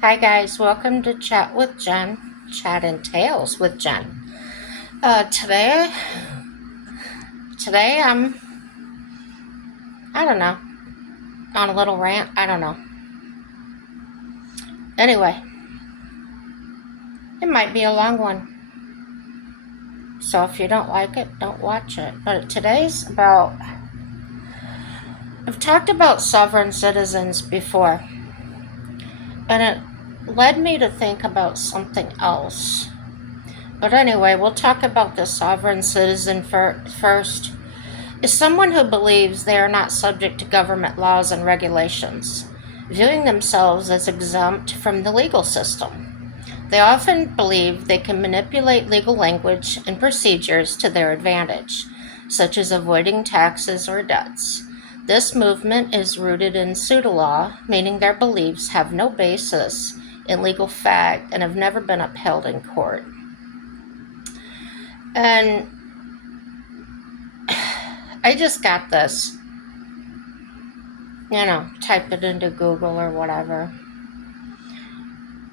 Hi guys, welcome to Chat with Jen, Chat and Tales with Jen. Today I don't know, on a little rant. I don't know. Anyway, it might be a long one, so if you don't like it, don't watch it. But today's about. I've talked about sovereign citizens before, and it led me to think about something else. But anyway, we'll talk about the sovereign citizen first. Is someone who believes they are not subject to government laws and regulations, viewing themselves as exempt from the legal system. They often believe they can manipulate legal language and procedures to their advantage, such as avoiding taxes or debts. This movement is rooted in pseudolaw, meaning their beliefs have no basis in legal fact and have never been upheld in court. And I just got this. Type it into Google or whatever.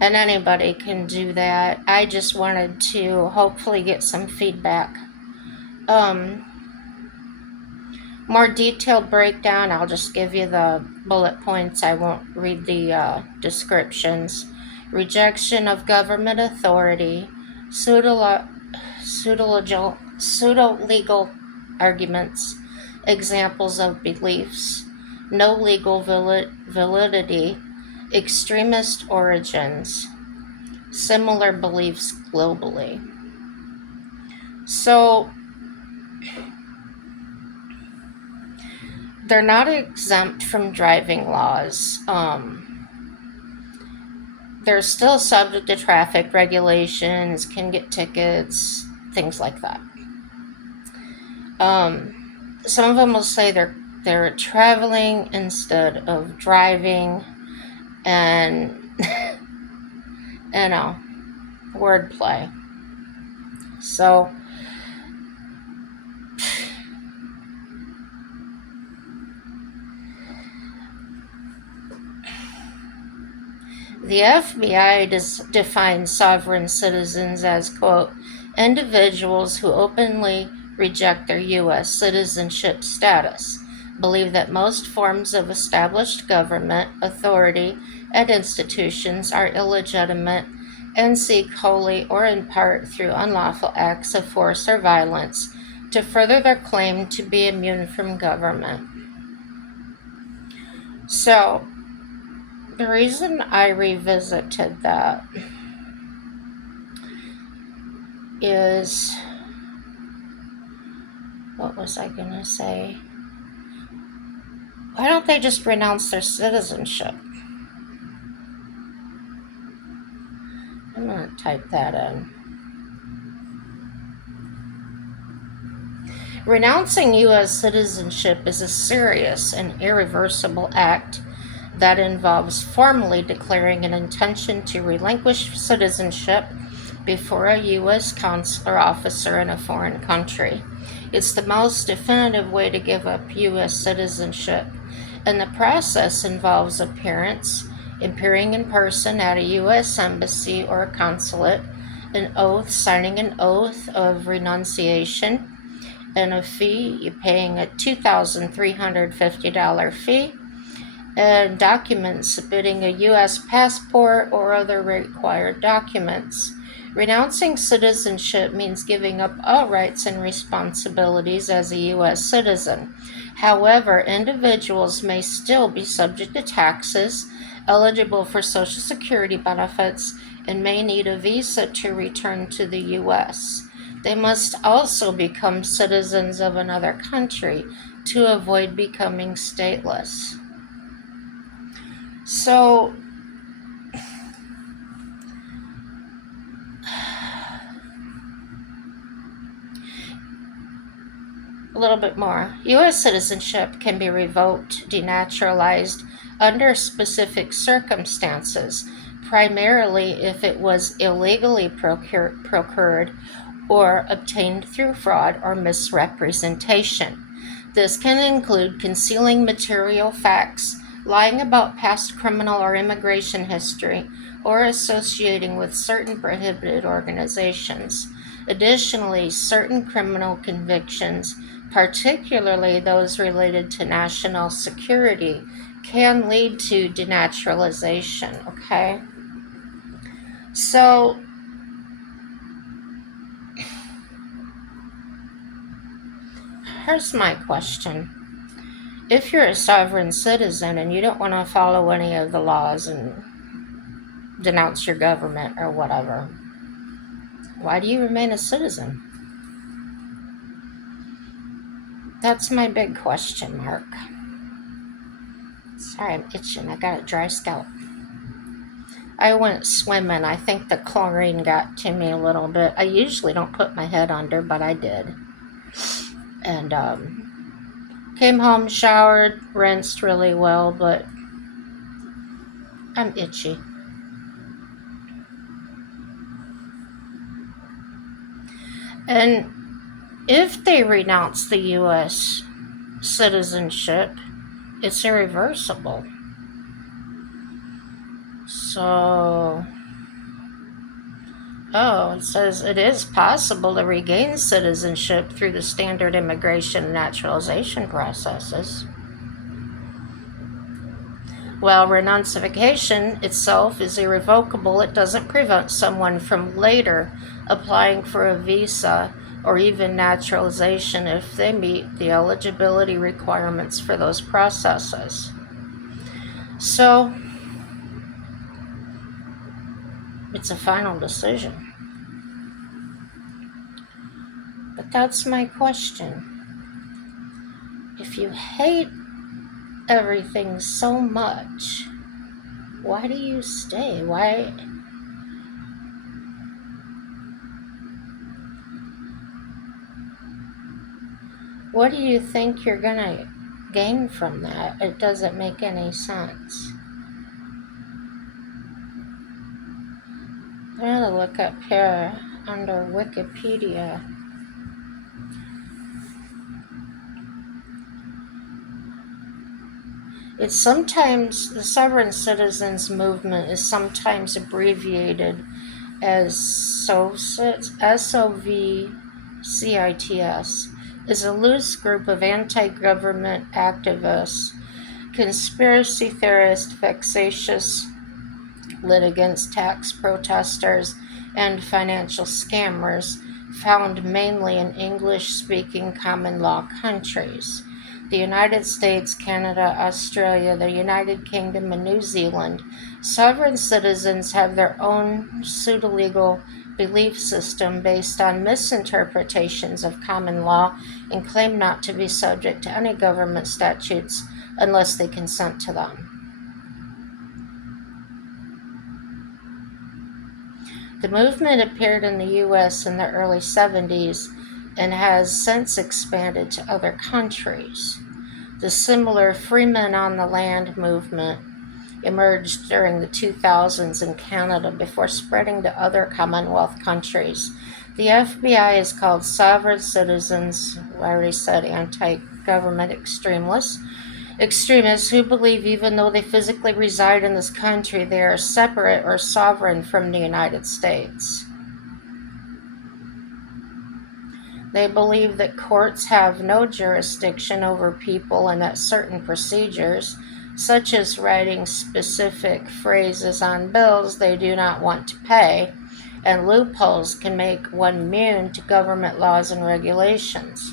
And anybody can do that. I just wanted to hopefully get some feedback. More detailed breakdown, I'll just give you the bullet points. I won't read the descriptions. Rejection of government authority, pseudo-legal arguments, examples of beliefs, no legal validity, extremist origins, similar beliefs globally. So they're not exempt from driving laws. They're still subject to traffic regulations, can get tickets, things like that. Some of them will say they're traveling instead of driving, and wordplay. So the FBI defines sovereign citizens as, quote, individuals who openly reject their U.S. citizenship status, believe that most forms of established government, authority, and institutions are illegitimate, and seek wholly or in part through unlawful acts of force or violence to further their claim to be immune from government. So, the reason I revisited that is, what was I going to say? Why don't they just renounce their citizenship? I'm going to type that in. Renouncing U.S. citizenship is a serious and irreversible act that involves formally declaring an intention to relinquish citizenship before a U.S. consular officer in a foreign country. It's the most definitive way to give up U.S. citizenship, and the process involves appearing in person at a U.S. embassy or consulate, signing an oath of renunciation, and a fee. You're paying a $2,350 fee, and documents submitting a U.S. passport or other required documents. Renouncing citizenship means giving up all rights and responsibilities as a U.S. citizen. However, individuals may still be subject to taxes, eligible for Social Security benefits, and may need a visa to return to the U.S. They must also become citizens of another country to avoid becoming stateless. So, a little bit more. U.S. citizenship can be revoked, denaturalized under specific circumstances, primarily if it was illegally procured or obtained through fraud or misrepresentation. This can include concealing material facts lying about past criminal or immigration history, or associating with certain prohibited organizations. Additionally, certain criminal convictions, particularly those related to national security, can lead to denaturalization. Okay? So, here's my question. If you're a sovereign citizen and you don't want to follow any of the laws and denounce your government or whatever, why do you remain a citizen? That's my big question mark. Sorry, I'm itching. I got a dry scalp. I went swimming. I think the chlorine got to me a little bit. I usually don't put my head under, but I did. And came home, showered, rinsed really well, but I'm itchy. And if they renounce the U.S. citizenship, it's irreversible. So, it says it is possible to regain citizenship through the standard immigration and naturalization processes. While renunciation itself is irrevocable, it doesn't prevent someone from later applying for a visa or even naturalization if they meet the eligibility requirements for those processes. So, it's a final decision. But that's my question. If you hate everything so much, why do you stay? What do you think you're gonna gain from that? It doesn't make any sense. I'm gonna look up here under Wikipedia. It's sometimes, the sovereign citizens movement is sometimes abbreviated as SOVCITS, SOVCITS, is a loose group of anti-government activists, conspiracy theorists, vexatious litigants, tax protesters, and financial scammers found mainly in English-speaking common law countries. The United States, Canada, Australia, the United Kingdom, and New Zealand. Sovereign citizens have their own pseudo-legal belief system based on misinterpretations of common law and claim not to be subject to any government statutes unless they consent to them. The movement appeared in the U.S. in the early 70s and has since expanded to other countries. The similar Freemen on the Land movement emerged during the 2000s in Canada before spreading to other Commonwealth countries. The FBI is called sovereign citizens, I already said anti-government extremists who believe even though they physically reside in this country, they are separate or sovereign from the United States. They believe that courts have no jurisdiction over people and that certain procedures, such as writing specific phrases on bills they do not want to pay, and loopholes can make one immune to government laws and regulations.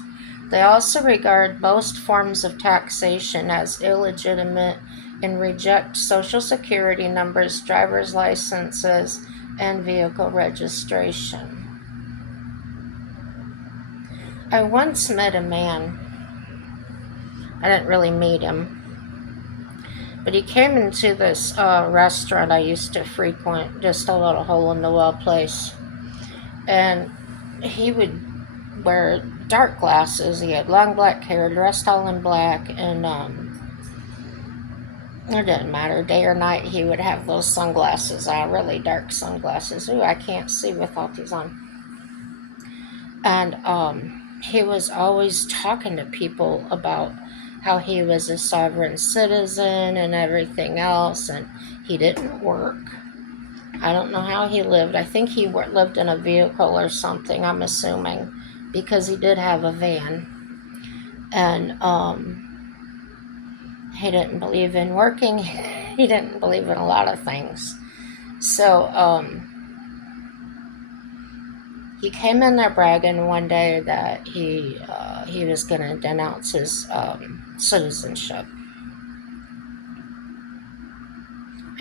They also regard most forms of taxation as illegitimate and reject Social Security numbers, driver's licenses, and vehicle registration. I once met a man. I didn't really meet him, but he came into this restaurant I used to frequent, just a little hole-in-the-wall place, and he would wear dark glasses. He had long black hair, dressed all in black, and it didn't matter, day or night, he would have those sunglasses on, really dark sunglasses. Ooh, I can't see without these on. And he was always talking to people about how he was a sovereign citizen and everything else, and he didn't work. I don't know how he lived. I think he lived in a vehicle or something, I'm assuming, because he did have a van. And he didn't believe in working. He didn't believe in a lot of things. So he came in there bragging one day that he was going to denounce his citizenship.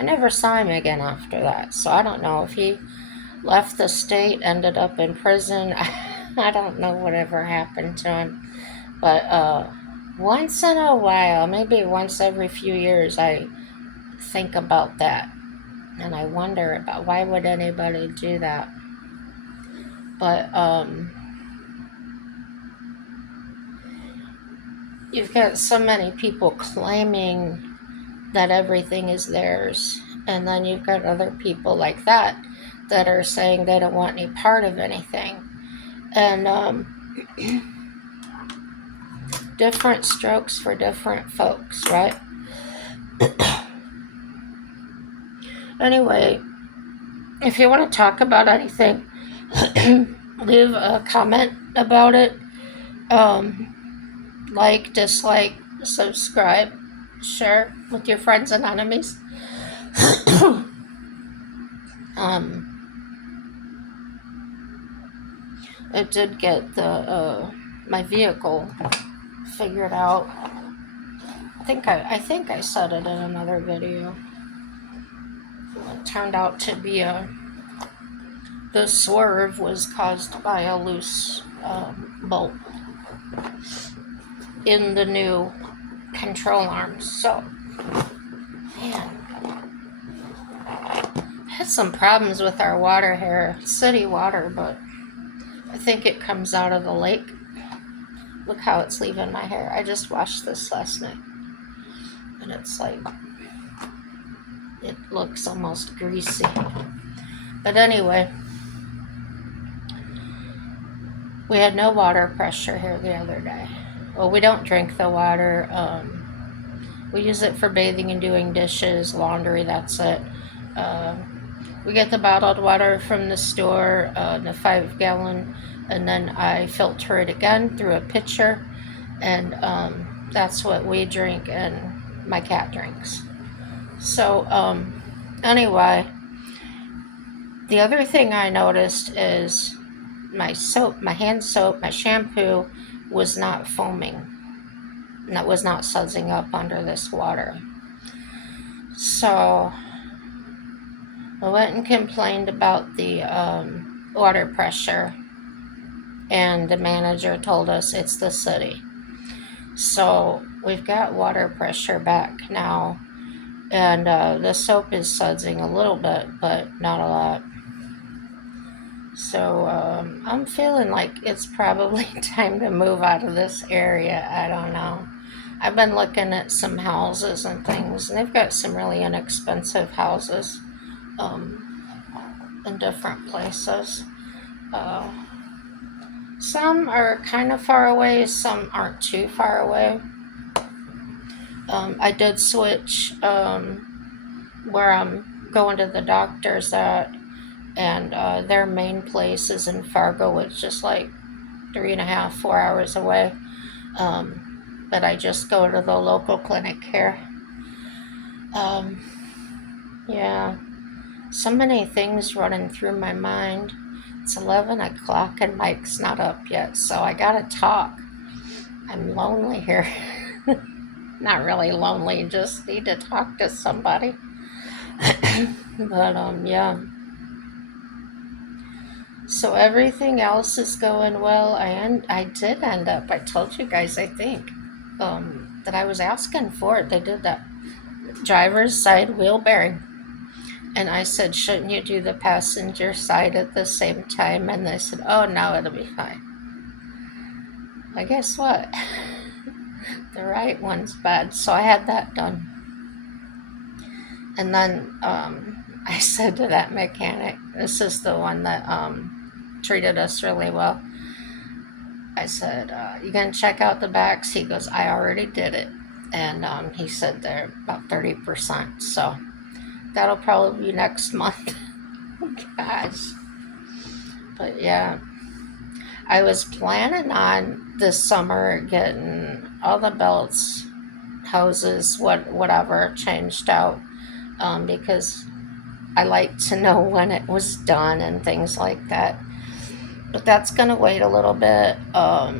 I never saw him again after that, so I don't know if he left the state, ended up in prison. I don't know whatever happened to him. But once in a while, maybe once every few years, I think about that. And I wonder about why would anybody do that. But you've got so many people claiming that everything is theirs. And then you've got other people like that are saying they don't want any part of anything. And different strokes for different folks, right? Anyway, if you want to talk about anything, leave a comment about it. Like, dislike, subscribe, share with your friends and enemies. I did get the my vehicle figured out. I think I said it in another video. It turned out to be the swerve was caused by a loose bolt in the new control arms. So, man, had some problems with our water here, city water, but I think it comes out of the lake. Look how it's leaving my hair. I just washed this last night, and it's like, it looks almost greasy. But anyway, we had no water pressure here the other day. Well, we don't drink the water. We use it for bathing and doing dishes, laundry, that's it. We get the bottled water from the store, the 5-gallon, and then I filter it again through a pitcher, and that's what we drink and my cat drinks. So anyway, the other thing I noticed is my soap, my hand soap, my shampoo was not foaming. That was not sudsing up under this water. So I went and complained about the water pressure, and the manager told us it's the city. So we've got water pressure back now, and the soap is sudsing a little bit, but not a lot. So I'm feeling like it's probably time to move out of this area. I don't know. I've been looking at some houses and things, and they've got some really inexpensive houses in different places. Some are kind of far away, some aren't too far away. I did switch where I'm going to the doctor's at, and their main place is in Fargo. It's just like 3.5, 4 hours away. But I just go to the local clinic here. Yeah, so many things running through my mind. It's 11 o'clock and Mike's not up yet, so I gotta talk. I'm lonely here. Not really lonely, just need to talk to somebody. But yeah. So everything else is going well. I did end up, I told you guys, I think, that I was asking for it. They did that driver's side wheel bearing. And I said, shouldn't you do the passenger side at the same time? And they said, oh, no, it'll be fine. Well, guess what? The right one's bad. So I had that done. And then I said to that mechanic, this is the one that treated us really well. I said, you gonna check out the backs? He goes, I already did it. And he said they're about 30%. So that'll probably be next month. Gosh. But yeah, I was planning on this summer getting all the belts, hoses, whatever changed out, because I like to know when it was done and things like that. But that's gonna wait a little bit. I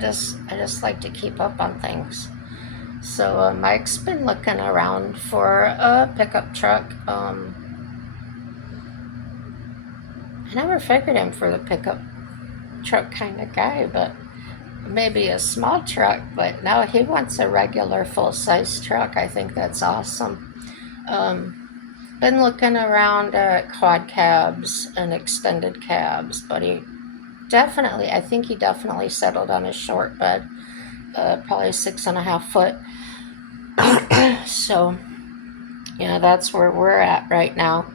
just like to keep up on things. So Mike's been looking around for a pickup truck. I never figured him for the pickup truck kind of guy, but maybe a small truck. But no, he wants a regular full size truck. I think that's awesome. Been looking around at quad cabs and extended cabs, but I think he definitely settled on a short bed, probably 6.5 foot. So, yeah, that's where we're at right now.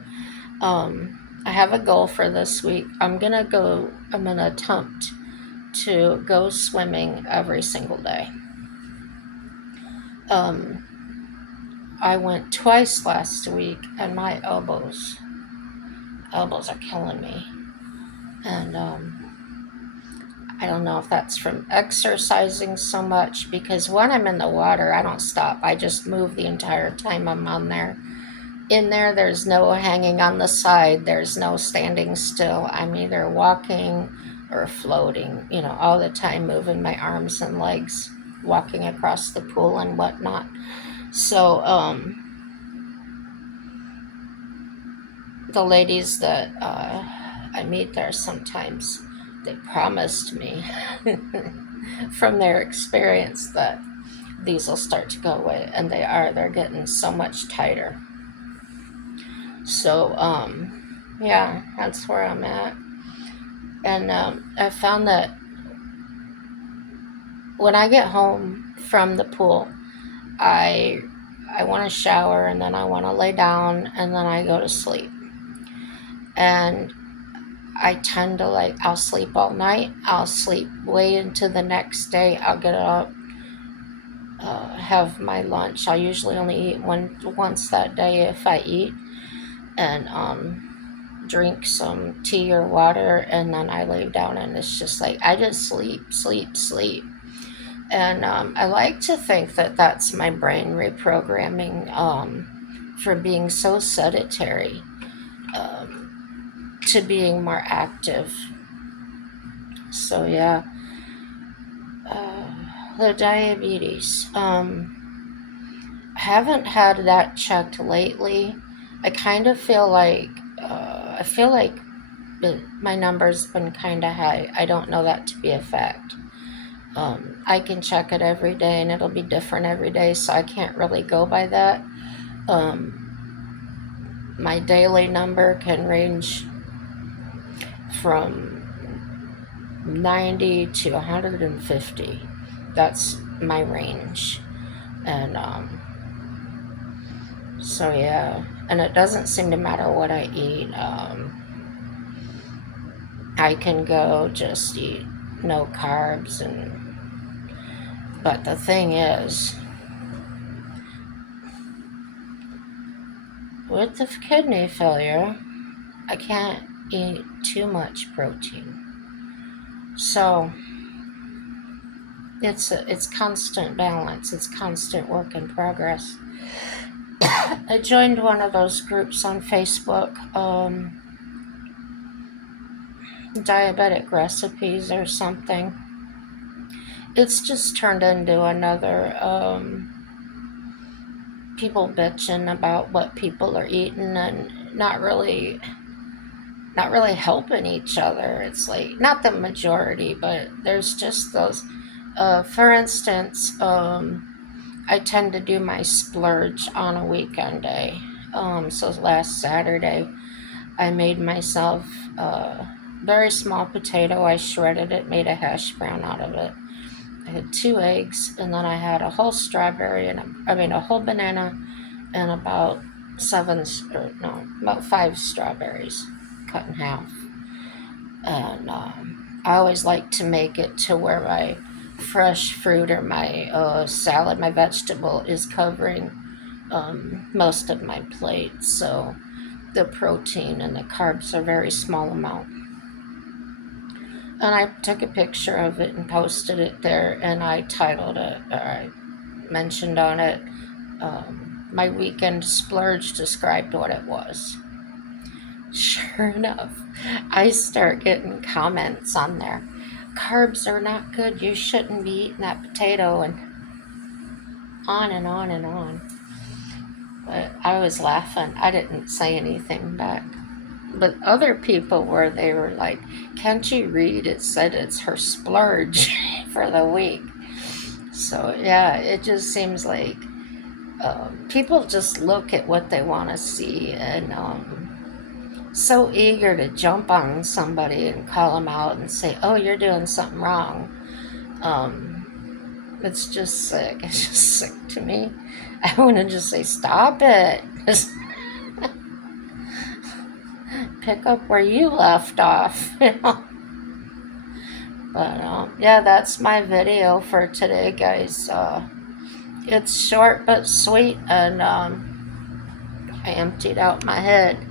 I have a goal for this week. I'm gonna attempt to go swimming every single day. Um, I went twice last week, and my elbows are killing me. And I don't know if that's from exercising so much, because when I'm in the water, I don't stop. I just move the entire time I'm on there. In there, there's no hanging on the side, there's no standing still. I'm either walking or floating, all the time, moving my arms and legs, walking across the pool and whatnot. So, the ladies that I meet there sometimes, they promised me from their experience that these will start to go away, and they're getting so much tighter. So, yeah, that's where I'm at. And I found that when I get home from the pool, I I want to shower, and then I want to lay down, and then I go to sleep. And I tend to, I'll sleep all night. I'll sleep way into the next day. I'll get up, have my lunch. I usually only eat once that day if I eat, and drink some tea or water, and then I lay down, and it's just like I just sleep, sleep, sleep. And I like to think that that's my brain reprogramming, for being so sedentary, to being more active. So yeah, uh, the diabetes. I haven't had that checked lately. I kind of feel like my number's been kind of high. I don't know that to be a fact. I can check it every day, and it'll be different every day, so I can't really go by that. My daily number can range from 90 to 150. That's my range. And so, yeah. And it doesn't seem to matter what I eat. I can go just eat no carbs, but the thing is, with the kidney failure, I can't eat too much protein. So it's constant balance. It's constant work in progress. I joined one of those groups on Facebook, diabetic recipes or something. It's just turned into another, people bitching about what people are eating, and not really helping each other. It's like, not the majority, but there's just those. For instance, I tend to do my splurge on a weekend day. So last Saturday, I made myself a very small potato. I shredded it, made a hash brown out of it. I had 2 eggs, and then I had a whole strawberry, a whole banana, and about or no, about 5 strawberries cut in half. And I always like to make it to where my fresh fruit or my salad, my vegetable is covering most of my plate. So the protein and the carbs are very small amount. And I took a picture of it and posted it there, and I titled it, or I mentioned on it, my weekend splurge, described what it was. Sure enough, I start getting comments on there. Carbs are not good. You shouldn't be eating that potato, and on and on and on. But I was laughing. I didn't say anything back. But other people they were like, can't you read? It said it's her splurge for the week. So yeah, it just seems like people just look at what they want to see, and so eager to jump on somebody and call them out and say, oh, you're doing something wrong. It's just sick. It's just sick to me. I want to just say, stop it. Just pick up where you left off. But yeah, that's my video for today, guys. It's short but sweet, and I emptied out my head.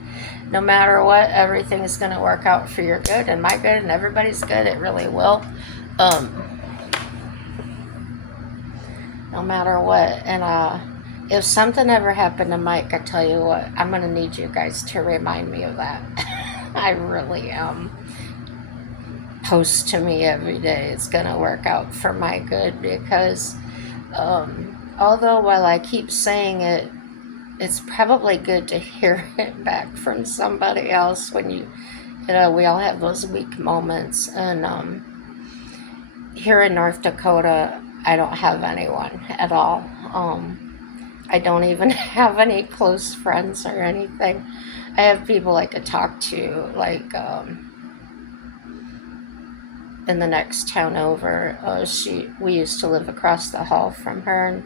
No matter what, everything is going to work out for your good and my good and everybody's good. It really will. No matter what. And if something ever happened to Mike, I tell you what, I'm going to need you guys to remind me of that. I really am. Post to me every day. It's going to work out for my good, because although while I keep saying it, it's probably good to hear it back from somebody else when you know, we all have those weak moments. And here in North Dakota, I don't have anyone at all. I don't even have any close friends or anything. I have people I could talk to, like in the next town over. We used to live across the hall from her, and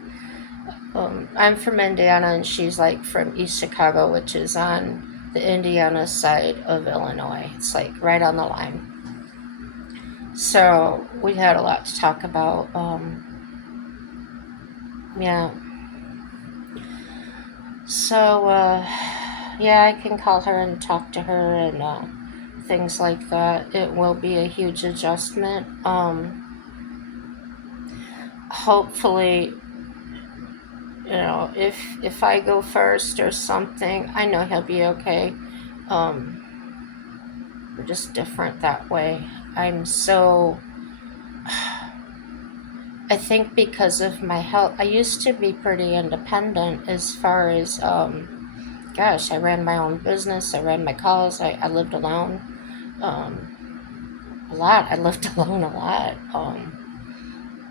I'm from Indiana, and she's like from East Chicago, which is on the Indiana side of Illinois. It's like right on the line. So we had a lot to talk about. Yeah. So yeah, I can call her and talk to her and things like that. It will be a huge adjustment. Hopefully, you know, if I go first or something, I know he'll be okay. Um, we're just different that way. I'm so. I think because of my health, I used to be pretty independent as far as, gosh, I ran my own business, I ran my calls, I lived alone a lot. I lived alone a lot.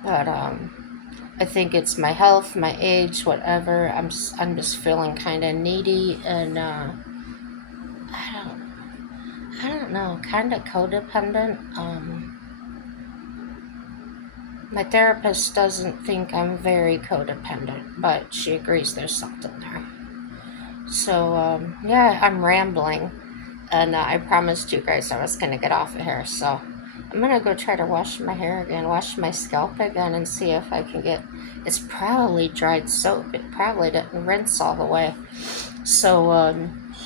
But I think it's my health, my age, whatever. I'm just feeling kind of needy, and I I don't know, kind of codependent. My therapist doesn't think I'm very codependent, but she agrees there's something there. So, yeah, I'm rambling, and I promised you guys I was going to get off of here, so I'm going to go try to wash my hair again, wash my scalp again, and see if I can get, it's probably dried soap. It probably didn't rinse all the way. So,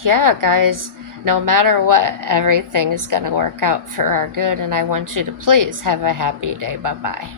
yeah, guys, no matter what, everything is going to work out for our good, and I want you to please have a happy day. Bye-bye.